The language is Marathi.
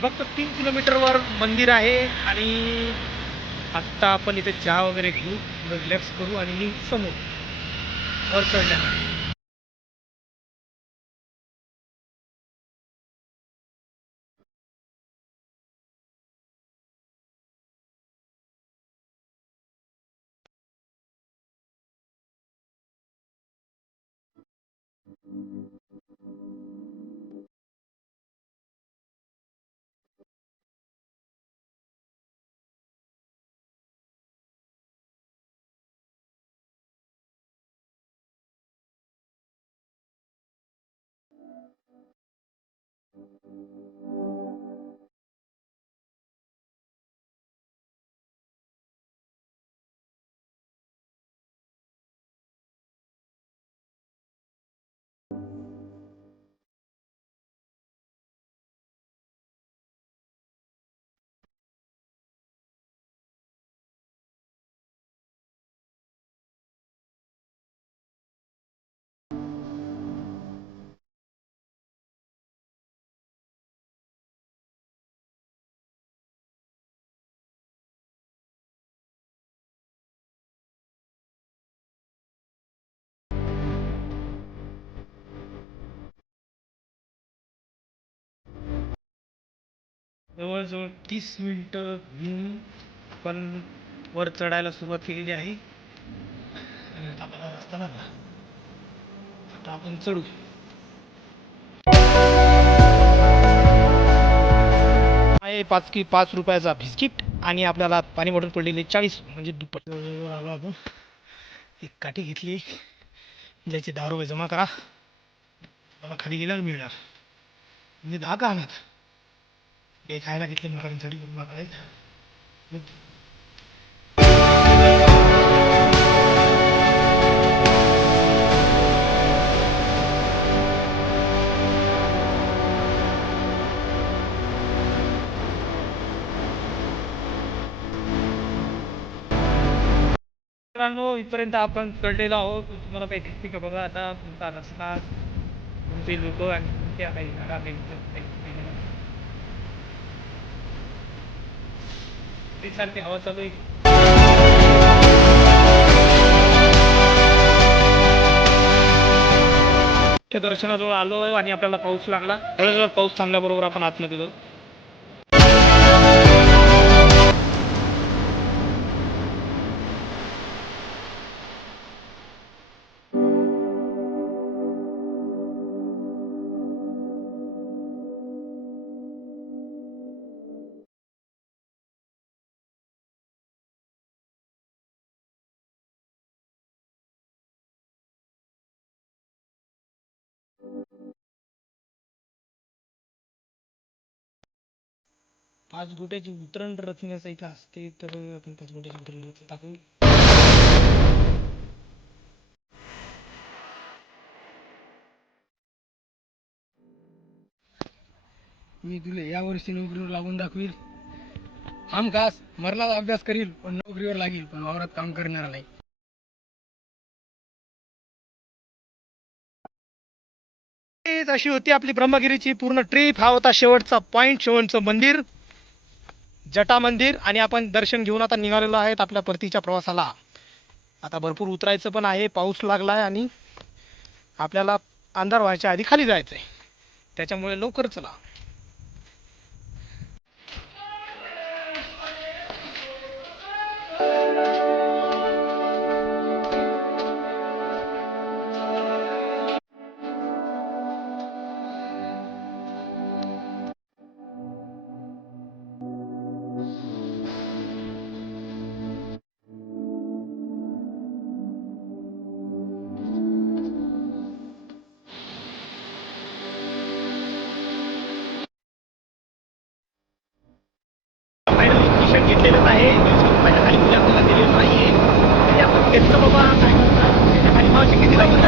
फक्त 3 किलोमीटरवर मंदिर आहे आणि आत्ता आपण इथे चहा वगैरे घेऊ, रिलॅक्स करू आणि समोर वर चढण्यासाठी. जवळजवळ 30 मिनिटं घेऊन पण वर चढायला सुरुवात केलेली आहे. आता आपल्याला रस्ता लागला, आता आपण चढू. आहे 5 रुपयाचा बिस्किट आणि आपल्याला पाणी बॉटल पडलेली 40, म्हणजे दुप्पट. जवळजवळ आलो आपण. एक काठी घेतली, ज्याचे 10 रुपये जमा करा, मला खाली गेल्यावर मिळणार, म्हणजे 10 का आणत. हे खायला घेतले मकांसाठी मित्रांनो, इथपर्यंत आपण चढलेलो आहोत. तुम्हाला काही दिसते का बघा. आता तुमचा रस्ता, तुमचे लोक आणि तुमच्या काही झाडा सारखी हवा चालू आहे. त्या दर्शनाजवळ आलो आणि आपल्याला पाऊस लागला. पाऊस थांबल्याबरोबर आपण आतमध्ये जाऊ. पाचगोट्याची उतरण रचण्याचा इथं असते, तर आपण पाचगोट्याची उतरण टाकू. मी तुला या वर्षी नोकरीवर लागून दाखवील. हमखास मरणाचा अभ्यास करील, पण नोकरीवर लागेल, पण वावरात काम करणार नाही. अशी होती आपली ब्रह्मगिरीची पूर्ण ट्रिप. हा होता शेवटचा पॉइंट, शेवटचं मंदिर, जटा मंदिर. आणि आपण दर्शन घेऊन आता निघालेलो आहेत आपल्या परतीच्या प्रवासाला. आता भरपूर उतरायचं पण आहे, पाऊस लागलाय आणि आपल्याला अंधार व्हायच्या आधी खाली जायचंय, त्याच्यामुळे लवकर चला. घेतलेलं आहे, खाली पूजा आपल्याला दिलेलं नाहीये, आपण घेतलं बाबा. आणि मावशी किती लागली.